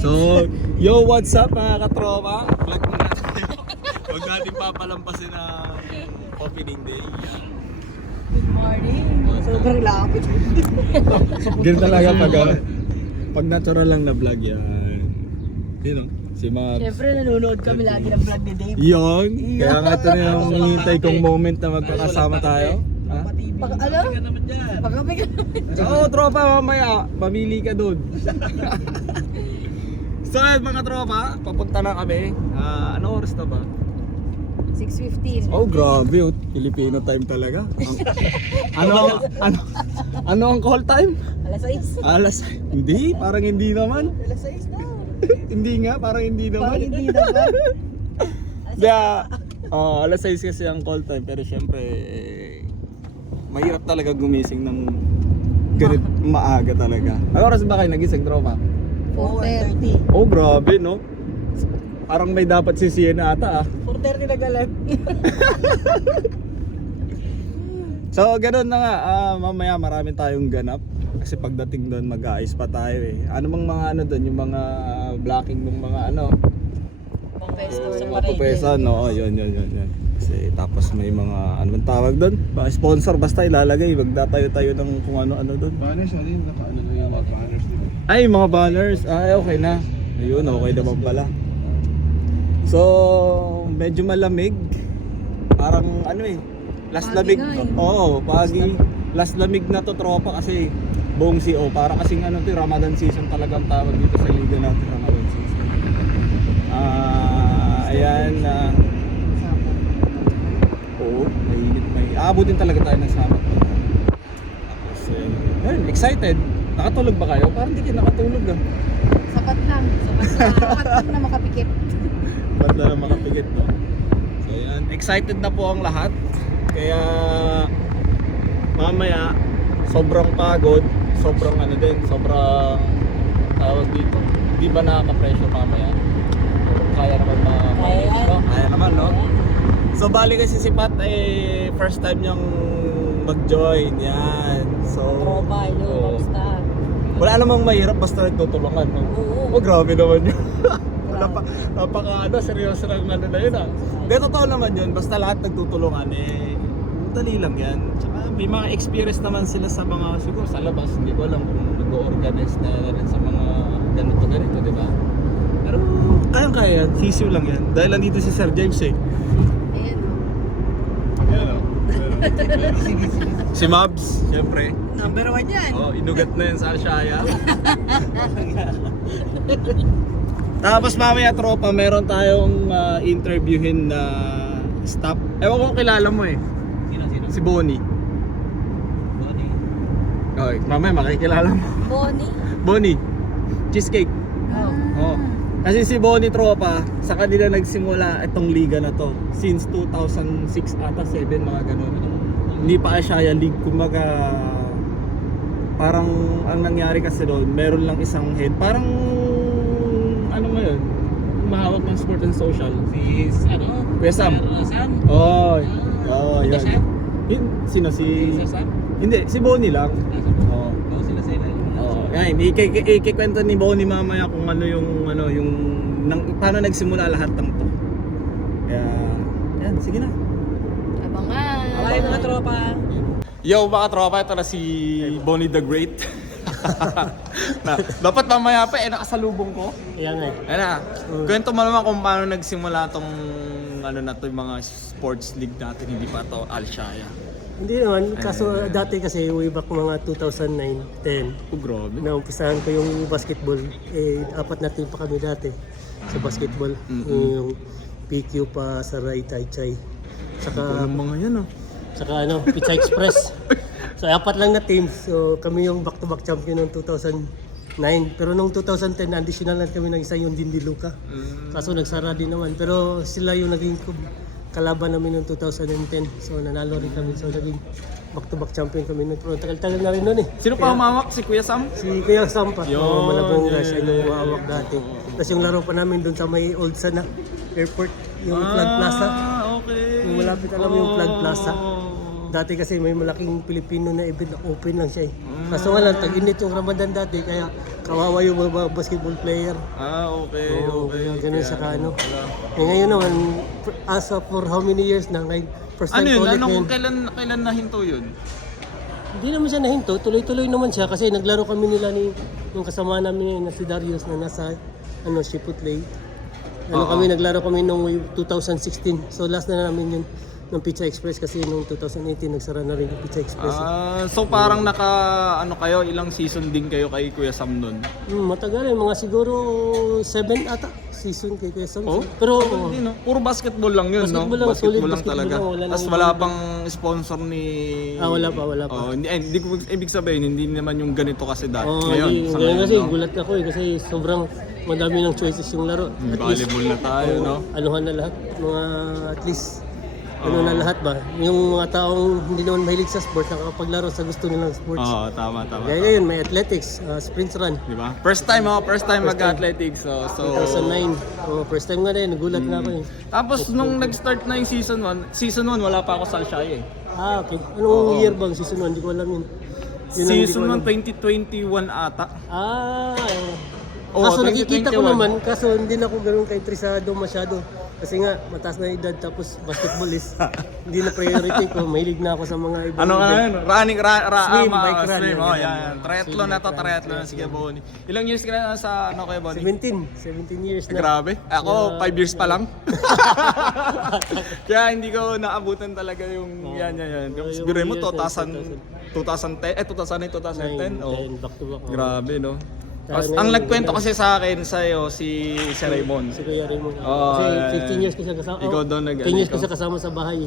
So, yo, what's up mga katropa? Vlog muna tayo. Huwag natin papalampasin na opening day. Good morning. Sobrang lapit. Ganun talaga pag natural lang na vlog yan. Yun o, si Mabs. Siyempre nanonood kami lagi ng vlog ni Dave. Yun, kaya nga ito na yung hinihintay kong moment na magkakasama tayo. Ha? Pag ano? Pagkabi ka Oo, tropa, mamaya, mamili ka dun. So ayun mga tropa, papunta na kami. Ano oras na ba? 6:15. Oh, grabe, oh. Filipino time talaga. Ano ang call time? Alas 6. Hindi, parang hindi naman. Alas 6 na. Hindi nga, parang hindi naman. Parang hindi naman. Kaya, alas 6 kasi ang call time, pero syempre, mahirap talaga gumising ng ganit maaga talaga. Ano oras ba kayo nagising, tropa? 4:30. Oh, grabe, no? Parang may dapat sisiyan na ata, 4:30 nag-alarm. So, ganun na nga. Mamaya maraming tayong ganap. Kasi pagdating doon, mag-aayos pa tayo eh. Ano mang mga ano doon, yung mga blocking ng mga ano. Pagpapesa, no? Yun. Kasi tapos may mga, ano bang tawag doon? Mga sponsor, basta ilalagay. Magdatayo-tayo ng kung ano-ano doon. Banners, ano yun? Ano na yung mga banners dito? Ay, mga banners. Ay, okay na. Ayun, okay naman pala. So, medyo malamig. Parang ano eh. Last Pagi lamig. nga eh. Oo, pagi. Last lamig na to, tropa, kasi buong CO. Para kasing ano to, Ramadan season talaga ang tawag dito sa liga natin, Ramadan season. Ayan. Oo, mainit. Aabutin talaga tayo ng sabat. Tapos, ayun, excited. Nakatulog ba kayo? Parang hindi kayo nakatulog ah. Sapat lang. Sapat lang na makapikit. Ba't na lang makapigit, no? So yan, excited na po ang lahat. Kaya mamaya sobrang pagod, sobrang ano din, sobrang tawag dito. Di ba nakaka-pressure mamaya? Kaya naman kaya naman, no? So bali kasi si Pat first time niyang mag-join, yan. So Tropa, hello, kamusta? wala namang mahirap basta nagtutulungan, no? Oo. Oh, grabe naman yun. Napaka seryoso lang ano na yun ah. Hindi, totoo naman yun, basta lahat nagtutulungan dali lang yan. Tsaka may mga experience naman sila sa mga, siguro sa labas, hindi ko alam kung nag-organize na rin sa mga ganito, di ba? Pero kayang-kaya yan, sisiw lang yan. Dahil nandito si Sir James eh. Ayan o. Yan o. Si Mabs, syempre. Number 1 yan. Oh, inugat na yan sa Alshaya. Tapos mamaya tropa, meron tayong interviewin na staff. Ewan ko kilala mo eh. Sino? Si Bonnie. Okay, mamaya makikilala mo. Bonnie. Cheesecake. Oh. Kasi si Bonnie tropa, sa kanila nagsimula itong liga na to. Since 2006 ata, 7 mga ganun. Hindi pa Alshaya League, kumbaga parang ang nangyari kasi doon, meron lang isang head. Parang ano mo yun? Mahawak ng sport and social. Kuya Sam. Oh, yun. Sino si... Hindi, si Bonnie lang. Oh. Yan, ikikwento ni Bonnie mamaya kung paano nagsimula lahat ng to. Kaya, yan, sige na. Abangan. Ay, mga tropa. Yo mga tropa, ito na si Bonnie the Great. Dapat mamaya pa nakasalubong ko. Yan nga. Ayan na, kwento mo naman kung paano nagsimula tong yung mga sports league natin, hindi pa to Alshaya. Hindi naman, kaso dati kasi way back mga 2009, 10, Oh, grabe. naumpisahan ko yung basketball. 4 na team pa kami dati sa basketball. Yung PQ pa sa Rai Tai Chai. Saka, Walang mga yan ah. saka Pizza Express. So 4 lang na team. So kami yung back-to-back champion noong 2009. Pero noong 2010, additional lang kami ng isa yung Dindi Luca. Kaso nagsara din naman. Pero sila yung naging kalaban namin noong 2010. So nanalo rin kami. So naging back-to-back champion kami noon. Pero tagal-tagal na rin noon eh. Sino pa humawak? Si Kuya Sam? Si Kuya Sampa. Yun, Malabongga. Siya yeah. yung umawak dati. Tapos yung laro pa namin doon sa may Old Sana Airport. Yung Flag Plaza. Okay. Yung malapit alam yung Flag Plaza. Dati kasi may malaking Pilipino na event na open lang siya eh. Kaso nga lang, tag-init yung Ramadan dati, kaya kawawa yung mga basketball player. Okay, Oo, okay. kaya ganun sa Kaya, kano. wala. Eh ngayon naman, as of for how many years na, ngayon, first time Ano yun? ko ulit Ano ngayon. kung kailan nahinto yun? Hindi naman siya nahinto, tuloy-tuloy naman siya kasi naglaro kami nila ni yung kasama namin ngayon na si Darius na nasa Chipotle. Kami naglaro kami nung 2016. So last na namin yun ng Pizza Express kasi nung 2018 nagsara na rin yung Pizza Express. So parang kayo, ilang season din kayo kay Kuya Sam nun? Matagal mga siguro 7 ata season kay Kuya Sam. Oh? Pero Hindi, no? Puro basketball lang yun, Basketball no? lang, solid Basketball lang basketball talaga. lang, wala nang Tapos ibang- wala pang sponsor ni... wala pa. Oh, hindi ko ibig sabihin, hindi naman yung ganito kasi dati. Oh, Ngayon, hindi, sa ngayon kasi no? gulat ako kasi sobrang madami ng choices yung laro. Volleyball na tayo, no? Anuhan na lahat, mga at least na lahat ba? Yung mga taong hindi naman mahilig sa sport, nakakapaglaro sa gusto nilang sports. Oo, tama. Kaya ngayon, may athletics, sprints run. Di ba? First time mag-athletics. So, 2009. First time nga rin, nagulat nga ako eh. Tapos nung nag-start na yung season 1 wala pa ako sa Alshaya eh. Okay. Anong year bang season 1? Hindi ko alam yun. Yun ang hindi ko Season alam. 1, 2021 ata. Oo, kaso nakikita ko 2021. naman, kaso hindi na ako ganun ka-interesado masyado. Kasi nga, mataas na edad tapos basketball is hindi na priority ko. Mahilig na ako sa mga ibang Ano event. yun? Running, Swim, bike run. swim. Oh, Yan. yan. Triathlon na to, triathlon na. Sige, Bonnie. Ilang years ka na sa Kuya Bonnie? 17 years na. Grabe. Ako, 5 years pa lang. Kaya hindi ko naabutan talaga yung yan. yung Siguro mo, years na 2010. Oh. 10, back to back. Grabe, no? Kaya Tapos, ngayon, ang nagkwento ganda. kasi sa akin, sa'yo, si Raymond. Si Kuya Raymond. Oo, Kasi 15 years ko siya kasama. Ikaw daw 10 years ko ikaw. siya kasama sa bahay.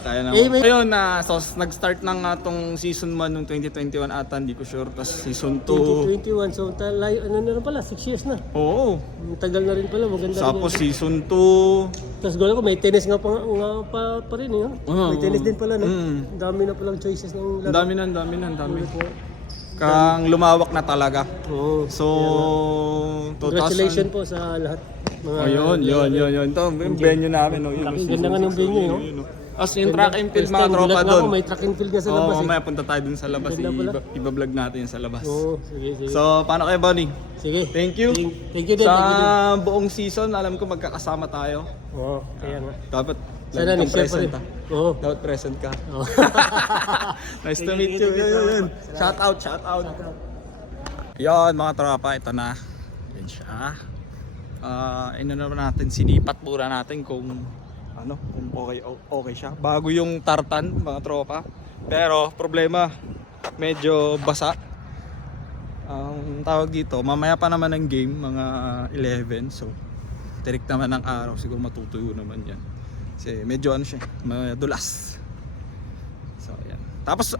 Kaya naman. Eh, may- Ayun so nag-start na nga tong season 1 nung 2021 ata, hindi ko sure. Tapos season 2. 2021, so ano na pala, 6 years na. Oo. Ang tagal na rin pala, maganda Tapos rin. season 2. Tapos gano'n ko, may tennis nga pa rin eh. Oo. May tennis din pala, no? Mm. Ang dami na palang choices ng Ang laro. dami. Kang lumawak na talaga. Oo. So, Congratulations po sa lahat. Mga Ayun. Ito, yung venue namin. No? Yun, Laki, ganda nga ng venue, no? As yung track and field, First mga time, tropa gulat nga doon. ako, may track and field nga sa Oo, labas eh. mamaya punta tayo dun sa labas. Ganda pala. Iba-vlog natin yun sa labas. Oo, sige. So, paano kayo, Bonnie? Sige. Thank you. Thank you din. Sa Thank you din. buong season, alam ko magkakasama tayo. Oo, kaya nga. Dapat Sana lagi kang next year pa rin. present, Oo. Dapat present ka. Oo. Nice to meet you. Yun. Shout out. Yan mga tropa, ito na. Yan siya. Naman natin, sinipat muna natin kung okay siya. Bago yung tartan mga tropa. Pero problema, medyo basa. Ang tawag dito, mamaya pa naman ng game, mga 11. So, tirik naman ng araw, siguro matutuyo naman yan. Kasi medyo madulas. So, yan. Tapos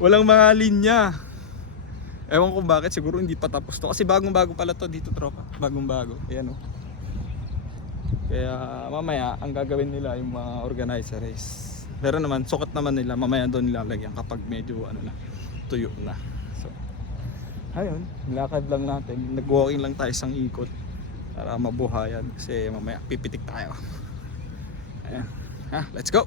walang mga linya. Ewan ko bakit, siguro hindi pa tapos to. Kasi bagong-bago pala to dito, tropa. Bagong-bago. Ayan o. Kaya mamaya, ang gagawin nila yung mga organizer is, pero naman, sukat naman nila, mamaya doon nilalagyan kapag medyo tuyo na. So, ayun, lakad lang natin. Nag-walking lang tayo isang ikot para mabuhayan. Kasi mamaya, pipitik tayo. Ayan. Let's go!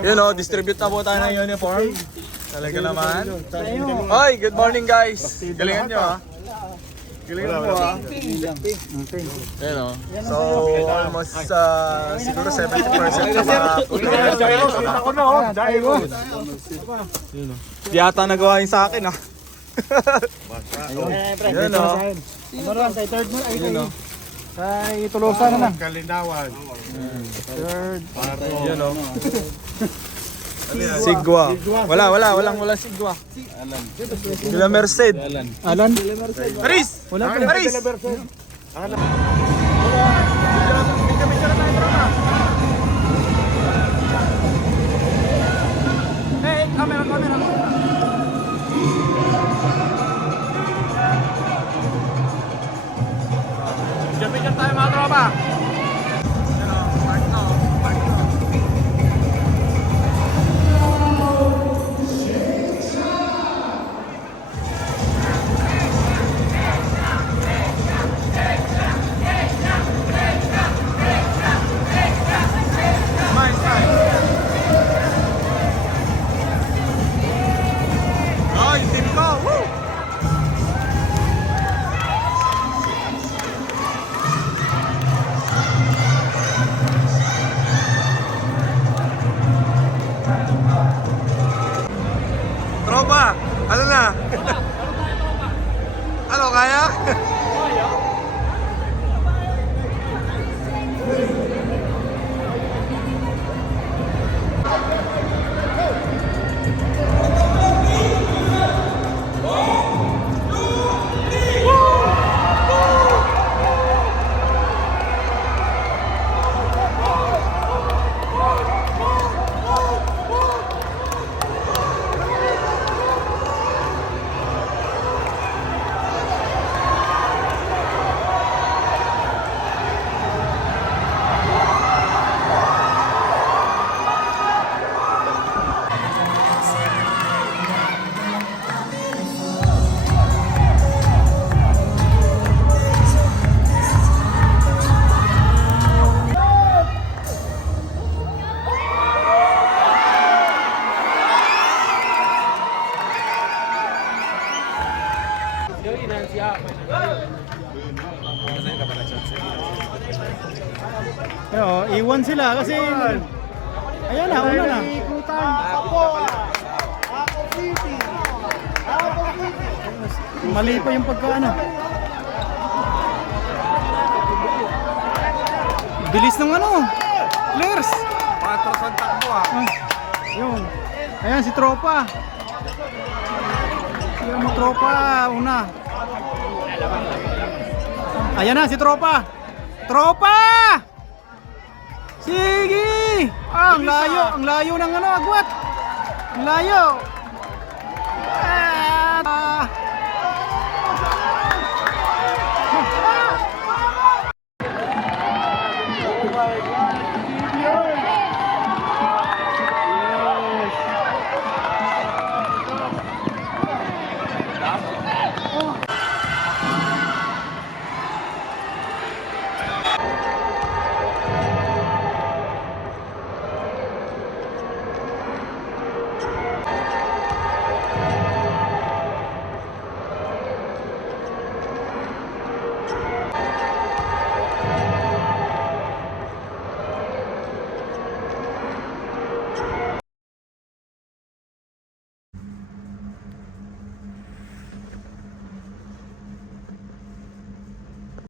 Yun distribute na po tayo ng uniform. Talaga naman. Hoy, good morning guys. Galingan nyo Galingan mo Yun So, almost siguro 70% na Di ata nagawa yun sa akin Yun Sa Itulusan na lang. Kalinawan. Third. Yun Sigwa. Walang sigwa. Sila Merced. Alan? Paris! Wala pa. Paris! Hey, camera. Picture tayo mga tropa. Yo, iwan sila kasi ayan na, una na. Mali pa yung pagkaano. Bilis ng ano, players. Patras ang takbo ah. Yun. Ayan si Tropa. Ayan mo Tropa, una. Ayan na si Tropa. Tropa! Sige! Ah, ang layo ng ano, agwat. Ang layo.